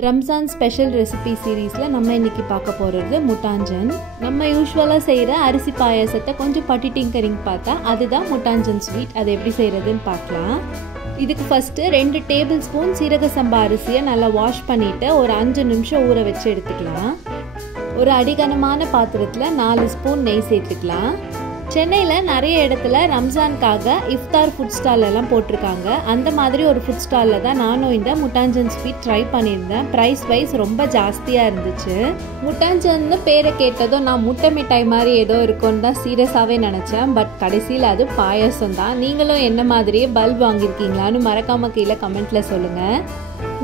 Ramzan special recipe சீரீஸில் நம்ம இன்றைக்கி பார்க்க போகிறது முட்டாஞ்சன். நம்ம யூஸ்வலாக செய்கிற அரிசி பாயாசத்தை கொஞ்சம் பட்டி டிங்கரிங் பார்த்தா அதுதான் முட்டாஞ்சன் ஸ்வீட். அதை எப்படி செய்கிறதுன்னு பார்க்கலாம். இதுக்கு ஃபஸ்ட்டு 2 டேபிள் ஸ்பூன் சீரக சம்பா அரிசியை நல்லா வாஷ் பண்ணிவிட்டு ஒரு 5 நிமிஷம் ஊற வச்சு எடுத்துக்கலாம். ஒரு அடிகனமான பாத்திரத்தில் 4 ஸ்பூன் நெய் சேர்த்துக்கலாம். சென்னையில் நிறைய இடத்துல ரம்ஜானுக்காக இஃப்தார் ஃபுட் ஸ்டால் எல்லாம் போட்டிருக்காங்க. அந்த மாதிரி ஒரு ஃபுட் ஸ்டாலில் தான் நானும் இந்த முட்டாஞ்சன் ஸ்வீட் ட்ரை பண்ணியிருந்தேன். ப்ரைஸ் வைஸ் ரொம்ப ஜாஸ்தியாக இருந்துச்சு. முட்டாஞ்சன்னு பேரை கேட்டதும் நான் முட்டை மிட்டாய் மாதிரி ஏதோ இருக்குன்னு தான் சீரியஸாகவே நினச்சேன். பட் கடைசியில் அது பாயசம் தான். நீங்களும் என்ன மாதிரியே பல்ப் வாங்கியிருக்கீங்களான்னு மறக்காமல் கீழே கமெண்ட்டில் சொல்லுங்கள்.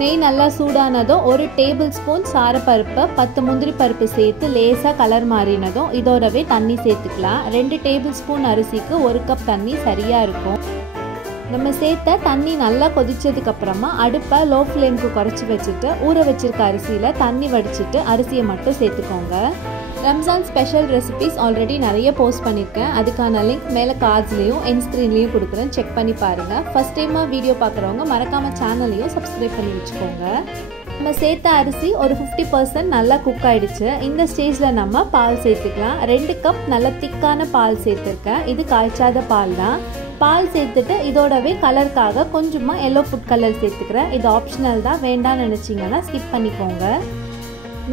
நெய் நல்லா சூடானதும் 1 டேபிள் ஸ்பூன் சாரப்பருப்பு 10 முந்திரி பருப்பு சேர்த்து லேசாக கலர் மாறினதும் இதோடவே தண்ணி சேர்த்துக்கலாம். 2 டேபிள் ஸ்பூன் அரிசிக்கு 1 கப் தண்ணி சரியாக இருக்கும். நம்ம சேர்த்த தண்ணி நல்லா கொதிச்சதுக்கப்புறமா அடுப்பை லோ ஃப்ளேமுக்கு குறைச்சி வச்சுட்டு ஊற வச்சிருக்க அரிசியில் தண்ணி வடிச்சிட்டு அரிசியை மட்டும் சேர்த்துக்கோங்க. ரம்ஜான் ஸ்பெஷல் ரெசிபிஸ் ஆல்ரெடி நிறைய போஸ்ட் பண்ணியிருக்கேன். அதுக்கான லிங்க் மேலே கார்ட்ஸ்லேயும் என் ஸ்க்ரீன்லேயும் கொடுக்குறேன். செக் பண்ணி பாருங்கள். ஃபஸ்ட் டைமாக வீடியோ பார்க்குறவங்க மறக்காமல் சேனலையும் சப்ஸ்கிரைப் பண்ணி வச்சுக்கோங்க. நம்ம சேர்த்த அரிசி ஒரு 50% நல்லா குக் ஆகிடுச்சு. இந்த ஸ்டேஜில் நம்ம பால் சேர்த்துக்கலாம். 2 கப் நல்ல திக்கான பால் சேர்த்துருக்கேன். இது காய்ச்சாத பால் தான். பால் சேர்த்துட்டு இதோடவே கலருக்காக கொஞ்சமாக எல்லோ ஃபுட் கலர் சேர்த்துக்கிறேன். இது ஆப்ஷனல் தான், வேண்டாம்னு நினச்சிங்கன்னா ஸ்கிப் பண்ணிக்கோங்க.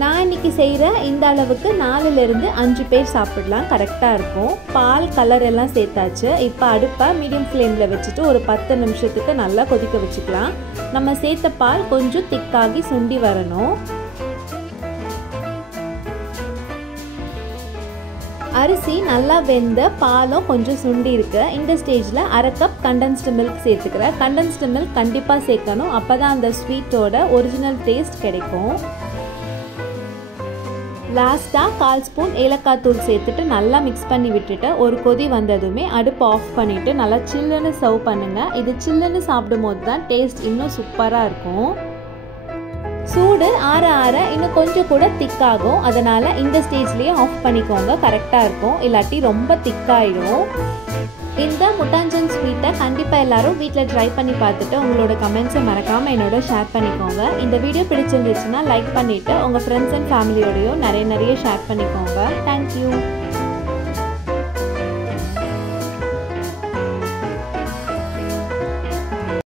நான் இன்றைக்கி செய்கிற இந்த அளவுக்கு 4லேருந்து 5 பேர் சாப்பிடலாம், கரெக்டாக இருக்கும். பால் கலர் எல்லாம் சேர்த்தாச்சு. இப்போ அடுப்பை மீடியம் ஃப்ளேமில் வச்சுட்டு ஒரு 10 நிமிஷத்துக்கு நல்லா கொதிக்க வச்சுக்கலாம். நம்ம சேர்த்த பால் கொஞ்சம் திக்காகி சுண்டி வரணும். அரிசி நல்லா வெந்த பாலும் கொஞ்சம் சுண்டி இருக்கு. இந்த ஸ்டேஜில் 1/2 கப் கண்டென்ஸ்டு மில்க் சேர்த்துக்கிறேன். கண்டென்ஸ்டு மில்க் கண்டிப்பாக சேர்க்கணும். அப்போ தான் அந்த ஸ்வீட்டோட ஒரிஜினல் டேஸ்ட் கிடைக்கும். லாஸ்ட்டாக 1/4 ஸ்பூன் ஏலக்காய் தூள் சேர்த்துட்டு நல்லா மிக்ஸ் பண்ணி விட்டுட்டு ஒரு கொதி வந்ததுமே அடுப்பு ஆஃப் பண்ணிவிட்டு நல்லா சில்லுன்னு சர்வ் பண்ணுங்கள். இது சில்லுன்னு சாப்பிடும் போது தான் டேஸ்ட் இன்னும் சூப்பராக இருக்கும். சூடு ஆற ஆற இன்னும் கொஞ்சம் கூட திக்காகும். அதனால் இந்த ஸ்டேஜ்லேயே ஆஃப் பண்ணிக்கோங்க, கரெக்டாக இருக்கும். இல்லாட்டி ரொம்ப திக்காயிடும். இந்த முட்டாஞ்சன் ஸ்வீட்டை கண்டிப்பாக எல்லாரும் வீட்டில் ட்ரை பண்ணி பார்த்துட்டு உங்களோட கமெண்ட்ஸை மறக்காமல் என்னோட ஷேர் பண்ணிக்கோங்க. இந்த வீடியோ பிடிச்சிருந்துச்சுன்னா லைக் பண்ணிவிட்டு உங்கள் ஃப்ரெண்ட்ஸ் அண்ட் ஃபேமிலியோடையும் நிறைய ஷேர் பண்ணிக்கோங்க. தேங்க்யூ.